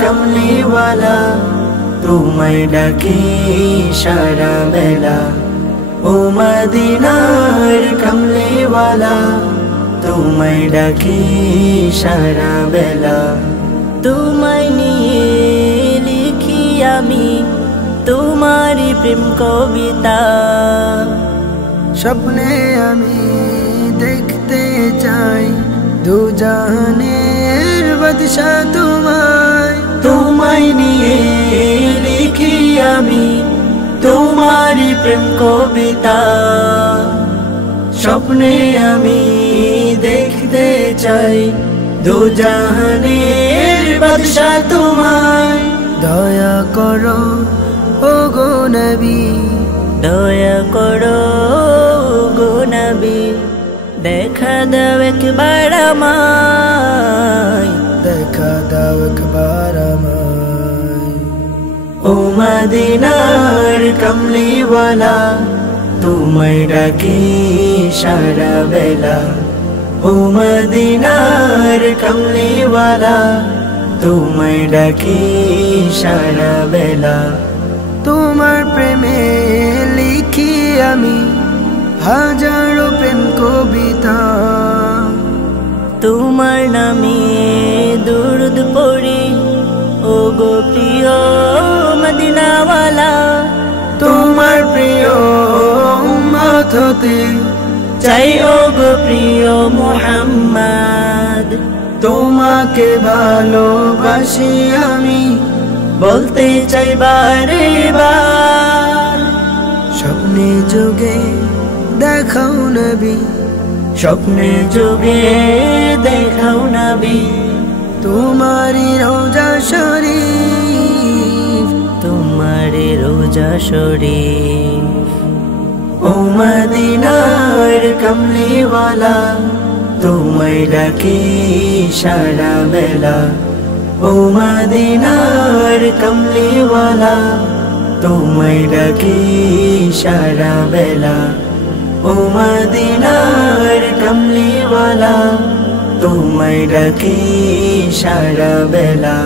কামলিওয়ালা তোমায় ডাকি সারা বেলা ও মদিনার কামলিওয়ালা তোমায় ডাকি সারা বেলা তোমায় নিয়ে লিখি আমি তোমারি প্রেম কবিতা স্বপ্নে আমি দেখতে চাই দু জাহানের বাদশা তোমায় তোমায় নিয়ে লিখি আমি তোমারি প্রেম কবিতা স্বপ্নে আমি দেখতে চাই দু জাহানের বাদশা তোমায় দয়া করো ও গো নবী দয়া করো গো নবী দেখা দাও একবার আমায় দেখা দাও একবার আমায় ও মদিনার কামলিওয়ালা তোমায় ডাকি সারা বেলা ও মদিনার কামলিওয়ালা তোমায় ডাকি সারা বেলা তোমার প্রেমে লিখি আমি হাজারো প্রেম কবিতা তোমার নামে দুরুদ পড়ি ও গো প্রিয় মদিনাওয়ালা তোমার প্রিয় উম্মত হতে চাই ও গো প্রিয় মুহাম্মদ তোমাকে ভালোবাসি আমি বলতে চাই বারে বার স্বপ্নে যোগে দেখাও নবী স্বপ্নে যোগে দেখাও নবী তোমারি রোজা শরীফ তোমারি রোজা শরীফ ও মদিনার কামলিওয়ালা তোমায় ডাকি সারা বেলা ও মদিনার কামলিওয়ালা তোমায় ডাকি সারা বেলা ও মদিনার কামলিওয়ালা তোমায় ডাকি সারা বেলা।